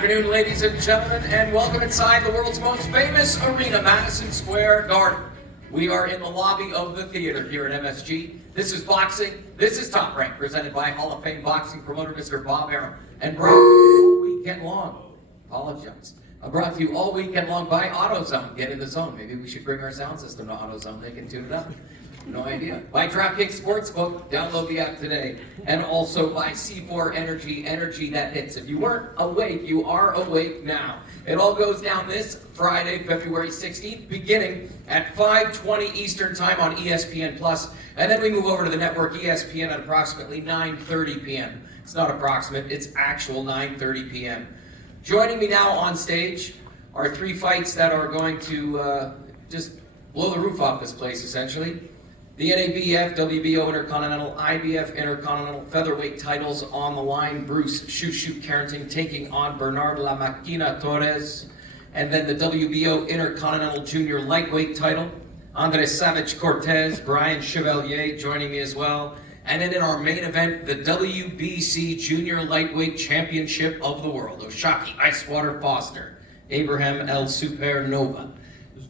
afternoon, ladies and gentlemen, and welcome inside the world's most famous arena, Madison Square Garden. We are in the lobby of the theater here at MSG. This is boxing. This is Top Rank, presented by Hall of Fame boxing promoter Mr. Bob Arum, and brought to you all weekend long. Apologize. Brought to you all weekend long by AutoZone. Get in the zone. Maybe we should bring our sound system to AutoZone. They can tune it up. No idea. By DraftKings Sportsbook, download the app today. And also by C4 Energy, energy that hits. If you weren't awake, you are awake now. It all goes down this Friday, February 16th, beginning at 5:20 Eastern Time on ESPN+. And then we move over to the network ESPN at approximately 9:30 p.m. It's not approximate, it's actual 9:30 p.m. Joining me now on stage are three fights that are going to just blow the roof off this place, essentially. The NABF, WBO Intercontinental, IBF Intercontinental featherweight titles on the line. Bruce "Shoo Carrington" taking on Bernard La Máquina Torres. And then the WBO Intercontinental Junior Lightweight title. Andres Savage Cortes, Brian Chevalier joining me as well. And then in our main event, the WBC Junior Lightweight Championship of the World. Oshaquie Icewater Foster, Abraham El Supernova.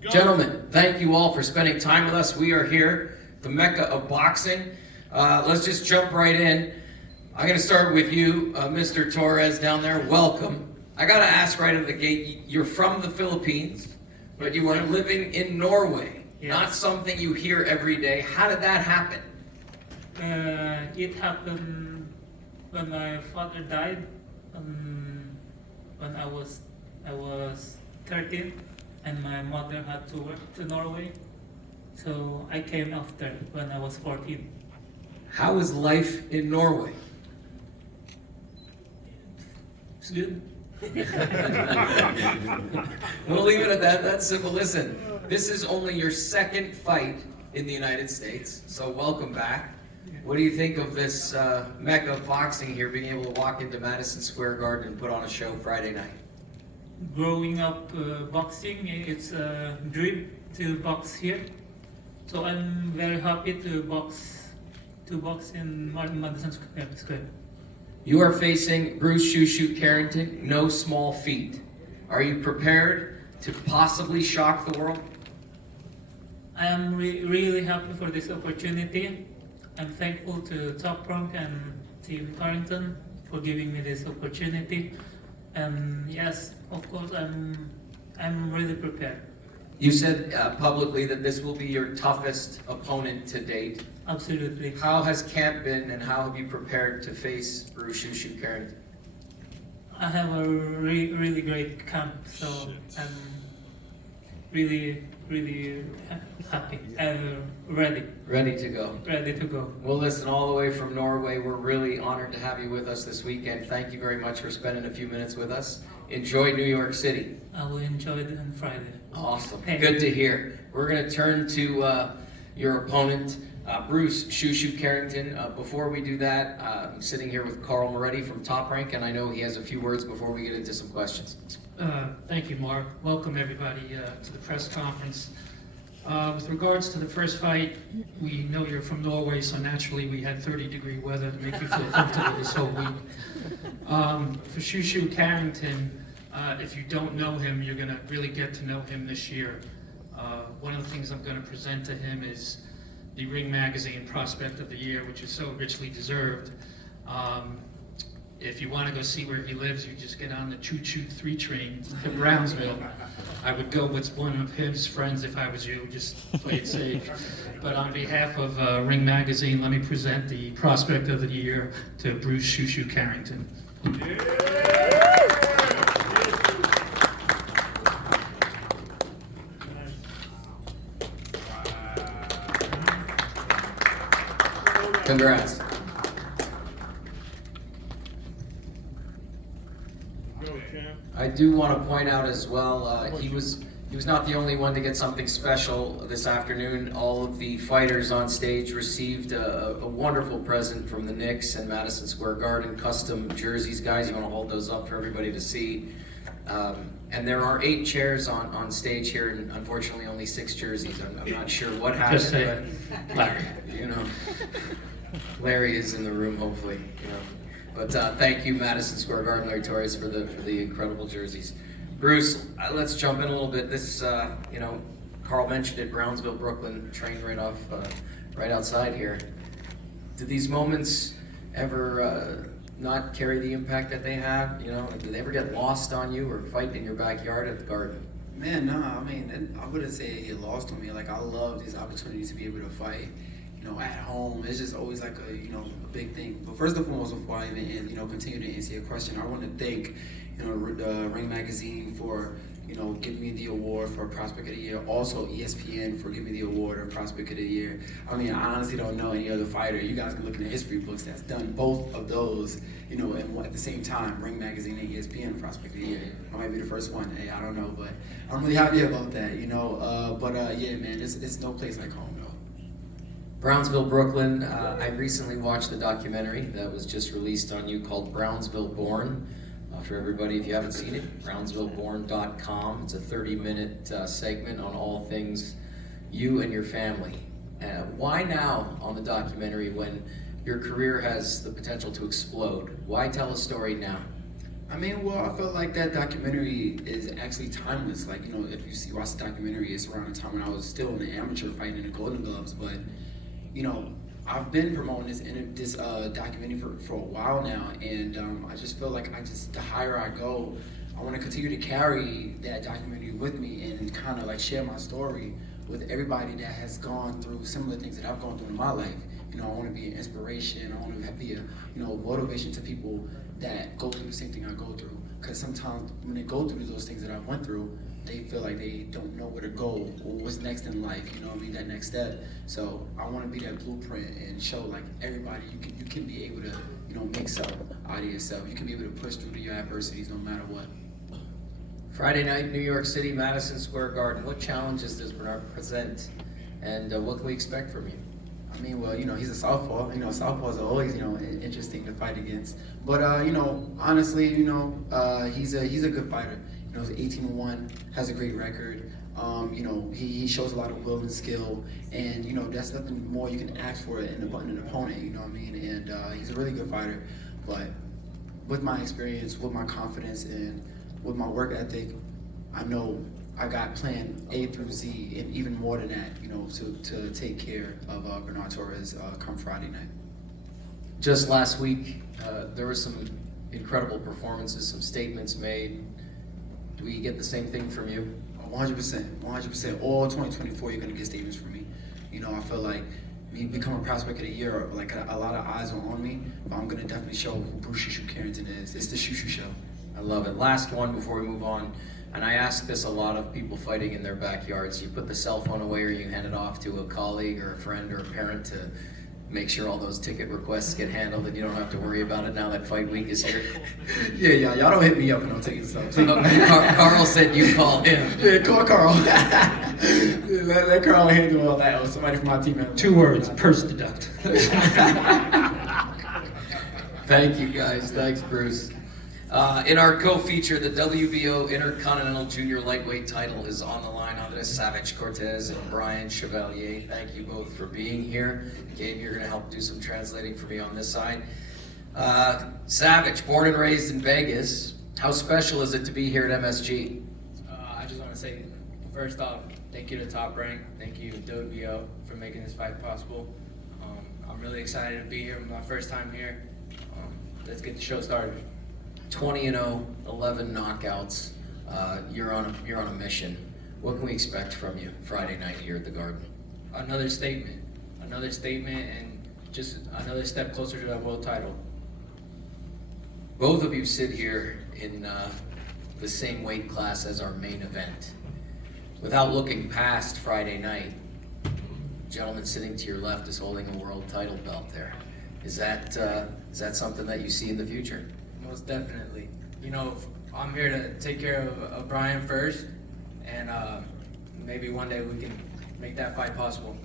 Gentlemen, thank you all for spending time with us. We are here, the Mecca of boxing. Let's just jump right in. I'm going to start with you, Mr. Torres down there. Welcome. I got to ask right out of the gate, you're from the Philippines, but you are living in Norway. Yes. Not something you hear every day. How did that happen? It happened when my father died, when I was 13, and my mother had to work to Norway. So I came after when I was 14. How is life in Norway? It's good. We'll leave it at that. That's simple. Listen, this is only your second fight in the United States, so welcome back. What do you think of this Mecca of boxing here, being able to walk into Madison Square Garden and put on a show Friday night? Growing up boxing, it's a dream to box here. So I'm very happy to box in Madison Square. You are facing Bruce "Shoo Carrington, no small feat. Are you prepared to possibly shock the world? I am really happy for this opportunity. I'm thankful to Top Rank and Team Carrington for giving me this opportunity. And yes, of course, I'm really prepared. You said publicly that this will be your toughest opponent to date. Absolutely. How has camp been, and how have you prepared to face Bruce "Shoo Carrington? I have a really great camp, so I'm really happy and ready. Ready to go. Ready to go. Well, listen, all the way from Norway, we're really honored to have you with us this weekend. Thank you very much for spending a few minutes with us. Enjoy New York City. I will enjoy it on Friday. Awesome. Good to hear. We're going to turn to your opponent, Bruce "Shoo Carrington. Before we do that, I'm sitting here with Carl Moretti from Top Rank, and I know he has a few words before we get into some questions. Thank you, Mark. Welcome, everybody, to the press conference. With regards to the first fight, we know you're from Norway, so naturally we had 30-degree weather to make you feel comfortable this whole week. For Shoo Carrington, if you don't know him, you're going to really get to know him this year. One of the things I'm going to present to him is the Ring Magazine Prospect of the Year, which is so richly deserved. If you want to go see where he lives, you just get on the Choo-Choo 3 train to Brownsville. I would go with one of his friends if I was you, just play it safe. But on behalf of Ring Magazine, let me present the Prospect of the Year to Bruce "Shoo Carrington. Congrats. I do want to point out as well, he was not the only one to get something special this afternoon. All of the fighters on stage received a wonderful present from the Knicks and Madison Square Garden, custom jerseys. Guys, you want to hold those up for everybody to see. And there are 8 chairs on stage here, and unfortunately only 6 jerseys. I'm not sure what happened. Just say Larry. You know, Larry is in the room, hopefully. You know. But thank you, Madison Square Garden, Larry Torres, for the incredible jerseys. Bruce, let's jump in a little bit. This, Carl mentioned it, Brownsville, Brooklyn, train right outside here. Did these moments ever not carry the impact that they have? Did they ever get lost on you or fighting in your backyard at the Garden? Man, nah, I mean, I wouldn't say it lost on me. Like, I love these opportunities to be able to fight, at home. It's just always like a big thing. But first and foremost, before I even, continue to answer your question, I want to thank, Ring Magazine for, giving me the award for Prospect of the Year. Also, ESPN for giving me the award of Prospect of the Year. I mean, I honestly don't know any other fighter. You guys can look in the history books that's done both of those, at the same time. Ring Magazine and ESPN Prospect of the Year. I might be the first one. Hey, I don't know, but I'm really happy about that, yeah, man, it's no place like home, though. Brownsville, Brooklyn. I recently watched the documentary that was just released on you called Brownsville Born. For everybody, if you haven't seen it, brownsvilleborn.com. It's a 30-minute segment on all things you and your family. Why now on the documentary when your career has the potential to explode? Why tell a story now? I mean, well, I felt like that documentary is actually timeless. Like, if you watch the documentary, it's around the time when I was still in the amateur fighting in the Golden Gloves, but I've been promoting this documentary for a while now, and I just feel like the higher I go, I want to continue to carry that documentary with me and kind of like share my story with everybody that has gone through similar things that I've gone through in my life. I want to be an inspiration. I want to be a motivation to people that go through the same thing I go through. Because sometimes when they go through those things that I went through, they feel like they don't know where to go or what's next in life, that next step. So I want to be that blueprint and show like everybody you can be able to, make something out of yourself. You can be able to push through your adversities no matter what. Friday night, New York City, Madison Square Garden. What challenges does Bernard present, and what can we expect from you? I mean, well, he's a southpaw. Southpaws are always, interesting to fight against. But, honestly, he's a good fighter. He's 18-1, has a great record. He shows a lot of will and skill, and that's nothing more you can ask for in an opponent. And he's a really good fighter. But with my experience, with my confidence, and with my work ethic, I know I got plan A through Z, and even more than that, to take care of Bernard Torres come Friday night. Just last week, there were some incredible performances, some statements made. Do we get the same thing from you? 100%. All 2024, you're gonna get statements from me. I feel like me becoming Prospect of the Year, like a lot of eyes are on me, but I'm gonna definitely show who Bruce Shushu Carrington is. It's the Shushu show. I love it. Last one before we move on, and I ask this a lot of people fighting in their backyards. You put the cell phone away or you hand it off to a colleague or a friend or a parent to make sure all those ticket requests get handled and you don't have to worry about it now that fight week is here. Yeah, y'all don't hit me up for no tickets stuff. Carl said you call him. Yeah, call Carl. let Carl handle all that, or somebody from my team. 2 words, purse deduct. Thank you guys, thanks Bruce. In our co-feature, the WBO Intercontinental Junior Lightweight title is on the line. Andres Savage Cortes and Brian Chevalier. Thank you both for being here. Gabe, you're going to help do some translating for me on this side. Savage, born and raised in Vegas. How special is it to be here at MSG? I just want to say, first off, thank you to Top Rank. Thank you to WBO for making this fight possible. I'm really excited to be here. My first time here. Let's get the show started. 20-0, 11 knockouts. You're on a mission. What can we expect from you Friday night here at the Garden? Another statement, and just another step closer to that world title. Both of you sit here in the same weight class as our main event. Without looking past Friday night, the gentleman sitting to your left is holding a world title belt there. Is that something that you see in the future? Most definitely. I'm here to take care of Brian first, and maybe one day we can make that fight possible.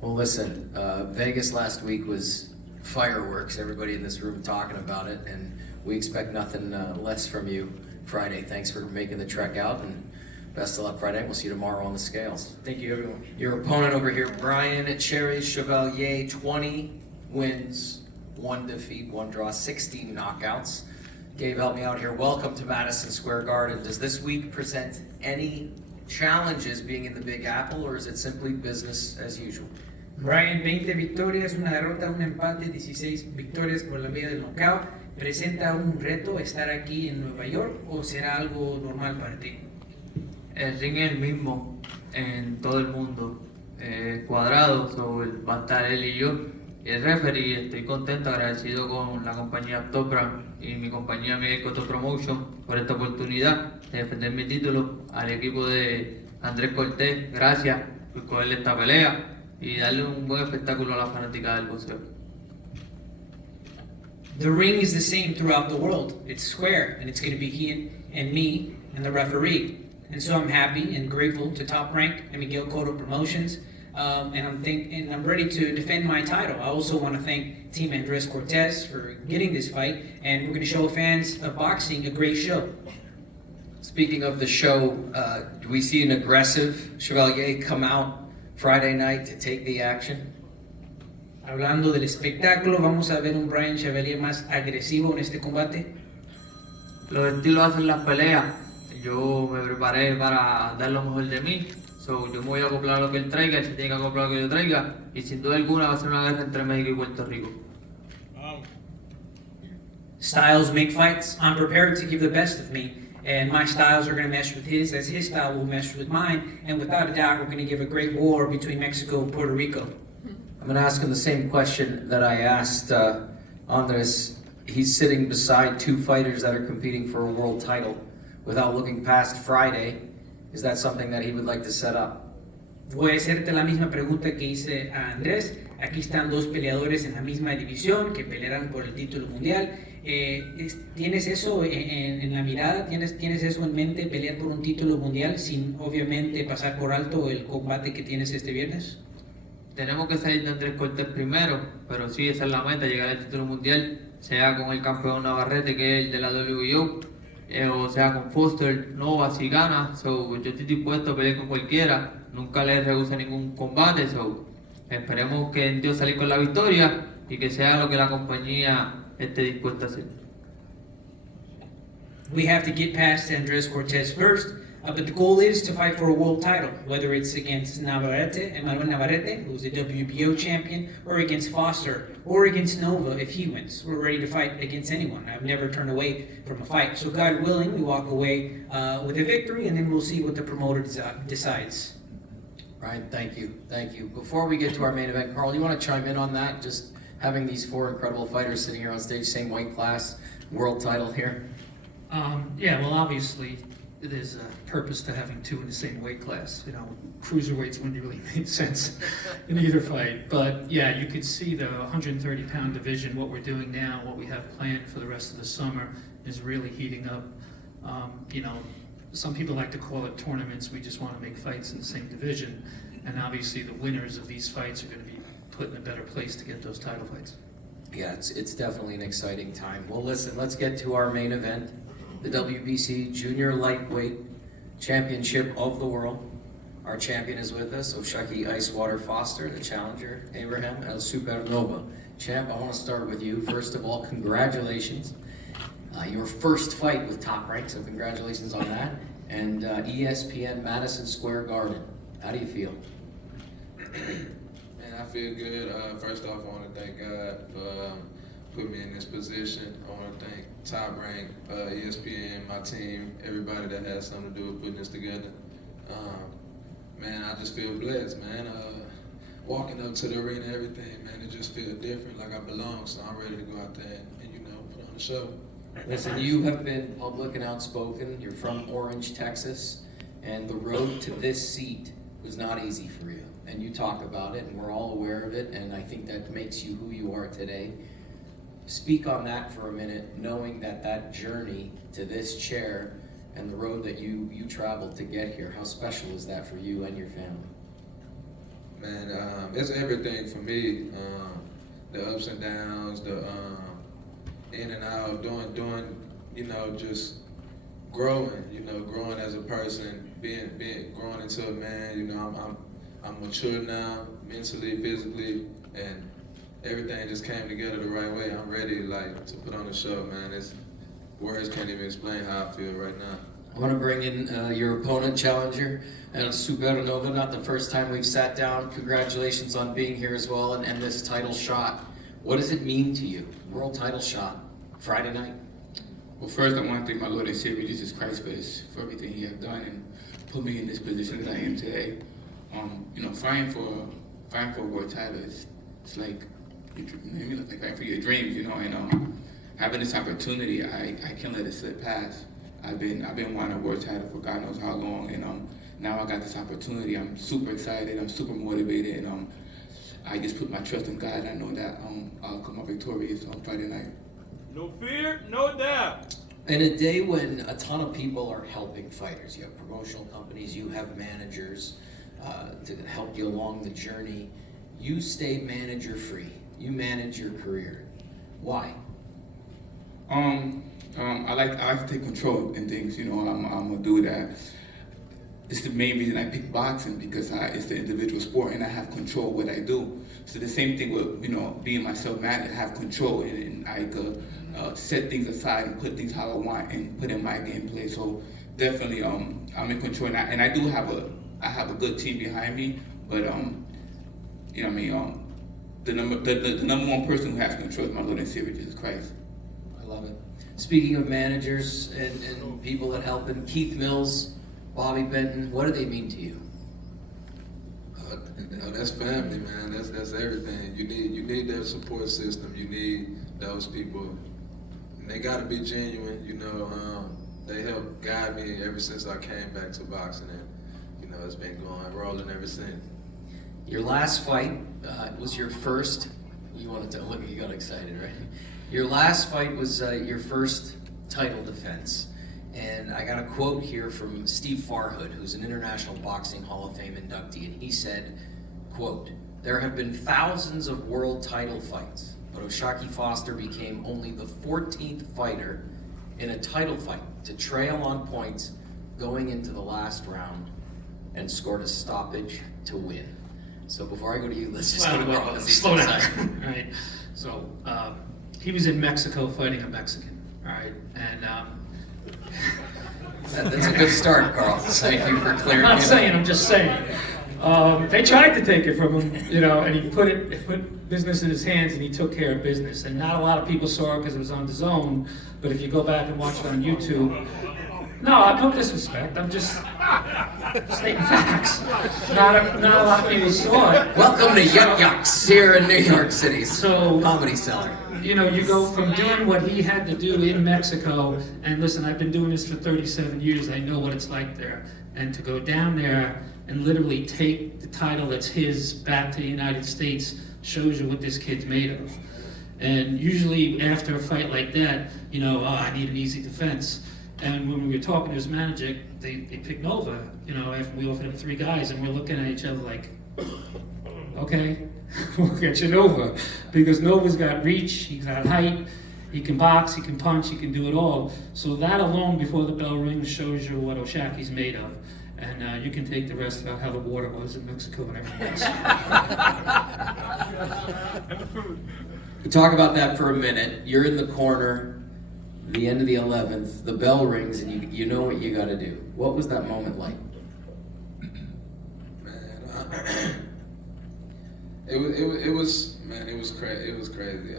Well, listen, Vegas last week was fireworks. Everybody in this room talking about it, and we expect nothing less from you Friday. Thanks for making the trek out, and best of luck Friday. We'll see you tomorrow on the scales. Thank you, everyone. Your opponent over here, Brian Chevalier, 20 wins, 1 defeat, 1 draw, 16 knockouts. Gabe, help me out here. Welcome to Madison Square Garden. Does this week present any challenges being in the Big Apple, or is it simply business as usual? Brian, 20 victorias, una derrota, un empate, 16 victorias por la vía del knockout. ¿Presenta un reto estar aquí en Nueva York o será algo normal para ti? El ring es el mismo en todo el mundo, cuadrado, va a estar él y yo. Y el referee, estoy contento, agradecido con la compañía Top Rank y mi compañía Miguel Cotto Promotion por esta oportunidad de defender mi título. Al equipo de Andrés Cortes, gracias por cogerle esta pelea y darle un buen espectáculo a la fanática del boxeo. The ring is the same throughout the world. It's square, and it's going to be he and me and the referee. And so I'm happy and grateful to Top Rank and Miguel Cotto Promotions. And I'm ready to defend my title. I also want to thank Team Andres Cortes for getting this fight, and we're going to show fans of boxing a great show. Speaking of the show, do we see an aggressive Chevalier come out Friday night to take the action? Hablando del espectáculo, vamos a ver un Brian Chevalier más agresivo en este combate. Los estilos hacen las peleas. Yo me preparé para dar lo mejor de mí. Yo me voy a acoplar a lo que él traiga, él se tiene que acoplar a lo que yo traiga. Y sin duda alguna va a ser una guerra entre México y Puerto Rico. Styles make fights. I'm prepared to give the best of me. And my styles are going to mesh with his, as his style will mesh with mine. And without a doubt, we're going to give a great war between Mexico and Puerto Rico. I'm going to ask him the same question that I asked Andres. He's sitting beside 2 fighters that are competing for a world title. Without looking past Friday, is that something that he would like to set up? Voy a hacerte la misma pregunta que hice a Andrés. Aquí están 2 peleadores en la misma división que pelearán por el título mundial. ¿Tienes eso en la mirada? ¿Tienes eso en mente, pelear por un título mundial sin obviamente pasar por alto el combate que tienes este viernes? Tenemos que salir de Andrés Cortés primero, pero sí, esa es la meta, llegar al título mundial, sea con el campeón Navarrete, que es el de la WBO, o sea con Foster, Nova, si gana. Yo estoy dispuesto a pelear con cualquiera, nunca le rehúso ningún combate. Esperemos que en Dios salir con la victoria y que sea lo que la compañía esté dispuesta a hacer. We have to get past Andres Cortes first, but the goal is to fight for a world title, whether it's against Emmanuel Navarrete, who's the WBO champion, or against Foster, or against Nova if he wins. We're ready to fight against anyone. I've never turned away from a fight. So God willing, we walk away with a victory, and then we'll see what the promoter decides. Ryan, thank you. Thank you. Before we get to our main event, Carl, you want to chime in on that? Just having these 4 incredible fighters sitting here on stage, same weight class, world title here. Yeah, well, obviously, there's a purpose to having 2 in the same weight class. You know, cruiserweights wouldn't really make sense in either fight. But yeah, you could see the 130-pound division, what we're doing now, what we have planned for the rest of the summer is really heating up. You know, some people like to call it tournaments. We just want to make fights in the same division. And obviously the winners of these fights are going to be put in a better place to get those title fights. Yeah, it's definitely an exciting time. Well, listen, let's get to our main event, the WBC Junior Lightweight Championship of the World. Our champion is with us, Oshaquie Icewater Foster, the challenger, Abraham El Supernova. Champ, I want to start with you. First of all, congratulations. Your first fight with Top Rank, so congratulations on that. And ESPN Madison Square Garden. How do you feel? Man, I feel good. First off, I want to thank God for putting me in this position. I want to thank Top Rank, ESPN, my team, everybody that has something to do with putting this together. Man, I just feel blessed, man. Walking up to the arena, everything, man, it just feels different, like I belong. So I'm ready to go out there and put on the show. Listen, you have been public and outspoken. You're from Orange, Texas, and the road to this seat was not easy for you. And you talk about it, and we're all aware of it, and I think that makes you who you are today. Speak on that for a minute, knowing that journey to this chair and the road that you traveled to get here. How special is that for you and your family? Man, it's everything for me. The ups and downs, the in and out, doing, just growing, growing as a person, growing into a man. I'm mature now, mentally, physically, and everything just came together the right way. I'm ready like to put on the show, man. Words can't even explain how I feel right now. I want to bring in your opponent, challenger, and Supernova. Not the first time we've sat down. Congratulations on being here as well and this title shot. What does it mean to you? World title shot, Friday night. Well, first I want to thank my Lord and Savior Jesus Christ for everything He has done and put me in this position that I am today. Fighting for a world title it's like fighting for your dreams, and having this opportunity, I can't let it slip past. I've been wanting a world title for God knows how long, and now I got this opportunity. I'm super excited. I'm super motivated, and I just put my trust in God. And I know that I'll come out victorious on Friday night. No fear, no doubt. In a day when a ton of people are helping fighters, you have promotional companies, you have managers to help you along the journey, you stay manager free. You manage your career. Why? I like to take control in things. I'm gonna do that. It's the main reason I pick boxing because it's the individual sport and I have control of what I do. So the same thing with being myself, man, I have control and I could set things aside and put things how I want and put in my gameplay. So definitely, I'm in control and I do have a good team behind me. But the number one person who has control is my Lord and Savior Jesus Christ. I love it. Speaking of managers and people that help him, Keith Mills, Bobby Benton, what do they mean to you? That's family, man. That's everything. You need that support system. You need those people. And they gotta be genuine. They helped guide me ever since I came back to boxing, and it's been rolling ever since. Your last fight was your first. You wanted to look. You got excited, right? Your last fight was your first title defense. And I got a quote here from Steve Farhood, who's an International Boxing Hall of Fame inductee, and he said, quote, "There have been thousands of world title fights, but Oshaquie Foster became only the 14th fighter in a title fight to trail on points going into the last round and scored a stoppage to win." So before I go to you, let's just go to Carl. Slow down. All right. So he was in Mexico fighting a Mexican. All right, and That's a good start, Carl. Thank you for clearing I'm it not up. saying. I'm just saying. They tried to take it from him, and he put business in his hands, and he took care of business. And not a lot of people saw it because it was on the zone. But if you go back and watch it on YouTube, no disrespect. I'm just stating facts. Not a lot of people saw it. Welcome to Yuck Yucks here in New York City. So Comedy Cellar. You go from doing what he had to do in Mexico, and listen, I've been doing this for 37 years. I know what it's like there. And to go down there and literally take the title that's his back to the United States shows you what this kid's made of. And usually after a fight like that, I need an easy defense. And when we were talking to his manager, they picked Nova, after we offered him 3 guys, and we're looking at each other like, okay, we'll get you Nova. Because Nova's got reach, he's got height, he can box, he can punch, he can do it all. So that alone, before the bell rings, shows you what Oshaquie's made of. And you can take the rest about how the water was in Mexico and everything else. To talk about that for a minute, you're in the corner, the end of the 11th, the bell rings, and you know what you got to do. What was that moment like? Man, it was crazy. It was crazy.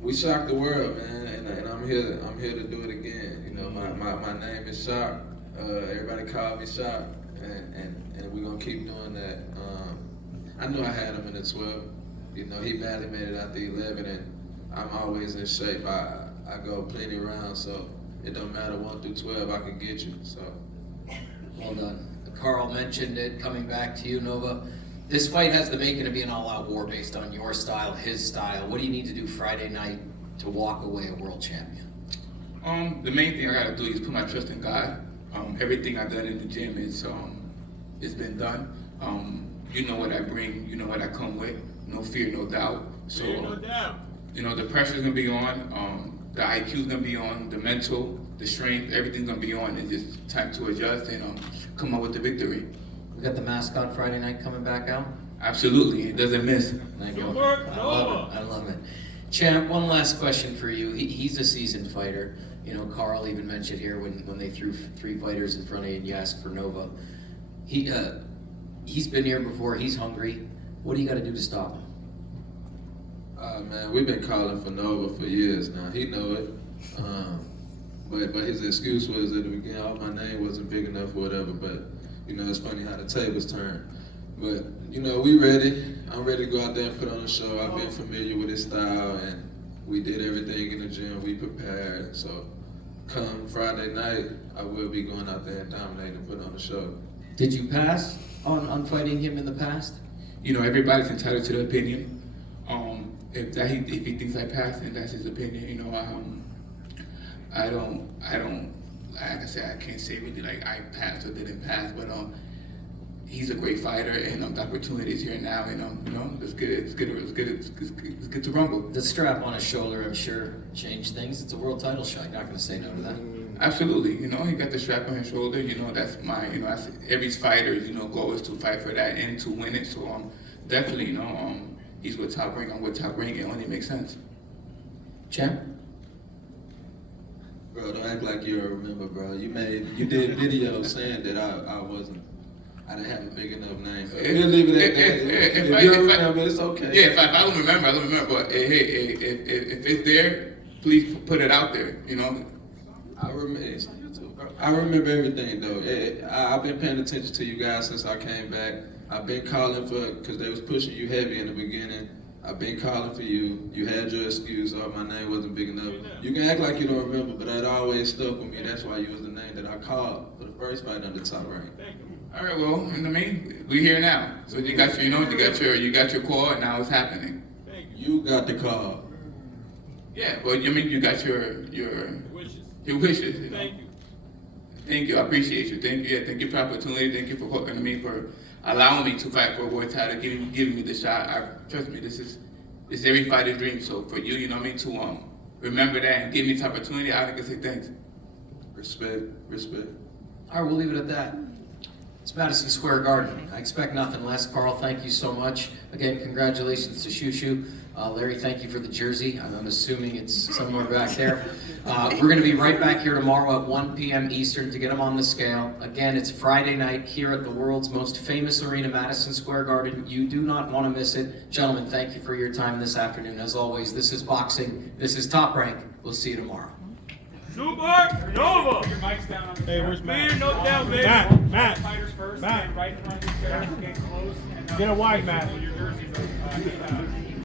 We shocked the world, man, and I'm here to do it again. My name is Shock. Everybody called me Shock, and we're gonna keep doing that. I knew I had him in the 12. He badly made it out the 11, and I'm always in shape. I go plenty rounds, so it don't matter 1 through 12. I can get you. So. Well done. Carl mentioned it, coming back to you, Nova. This fight has the making of being an all-out war based on your style, his style. What do you need to do Friday night to walk away a world champion? The main thing I gotta do is put my trust in God. Everything I've done in the gym it's been done. You know what I bring, you know what I come with. No fear, no doubt. So No doubt. the pressure's gonna be on, the IQ's gonna be on, the mental, the strength, everything's gonna be on. It's just time to adjust and come up with the victory. We got the mascot Friday night coming back out. Absolutely, it doesn't miss. Thank you. Super I love Nova. it. I love it. Champ, one last question for you. He's a seasoned fighter. You know, Carl even mentioned here when they threw 3 fighters in front of you and you asked for Nova. He's been here before. He's hungry. What do you got to do to stop him? Man, we've been calling for Nova for years now. He know it. But his excuse was at the beginning, oh, my name wasn't big enough or whatever. But, you know, it's funny how the tables turn. But, you know, we ready. I'm ready to go out there and put on a show. I've been familiar with his style, and we did everything in the gym. We prepared. So come Friday night, I will be going out there and dominating and put on a show. Did you pass on fighting him in the past? You know, everybody's entitled to their opinion. If he thinks I passed, then that's his opinion. You know, I don't. Like I said, I can't say really like I passed or didn't pass, but he's a great fighter, and the opportunity is here now, and you know, it's good to rumble. The strap on his shoulder, I'm sure, changed things. It's a world title shot. You're not going to say no to that. Absolutely, you know, he got the strap on his shoulder. You know, that's that's every fighter's goal is to fight for that and to win it. So definitely, he's with Top Rank. I'm with Top Rank. It only makes sense. Champ? Bro, don't act like you don't remember, bro. You did videos saying that I didn't have a big enough name. We'll leave it at that. If you don't remember, it's okay. Yeah, if I don't remember, I don't remember. But hey, if it's there, please put it out there. You know. I remember. It's on YouTube, bro. I remember everything though. I've been paying attention to you guys since I came back. I've been calling because they was pushing you heavy in the beginning. I've been calling for you. You had your excuse. Oh, my name wasn't big enough. You can act like you don't remember, but that always stuck with me. That's why you was the name that I called for the first fight under Top Rank. All right, well, I mean, we here now. So you got you got your call, and now it's happening. You got the call. Yeah, well, I mean, you got your Wishes. wishes. Thank you. Thank you. I appreciate you. Thank you. Yeah, thank you for the opportunity. Thank you for for allowing me to fight for a world title, giving me the shot. Trust me, this is every fighter's dream. So for you, to remember that and give me this opportunity, I can say thanks. Respect. All right, we'll leave it at that. It's Madison Square Garden. I expect nothing less. Carl, thank you so much. Again, congratulations to Shushu. Larry, thank you for the jersey. I'm assuming it's somewhere back there. We're going to be right back here tomorrow at 1 p.m. Eastern to get them on the scale. Again, it's Friday night here at the world's most famous arena, Madison Square Garden. You do not want to miss it. Gentlemen, thank you for your time this afternoon. As always, this is Boxing. This is Top Rank. We'll see you tomorrow. Super Nova. Your mic's down on the Hey, where's Matt? No doubt, baby. Matt. Fighters first. Matt. Get right in front of the stairs. Get close. And, Get a wide, Matt. Your jerseys are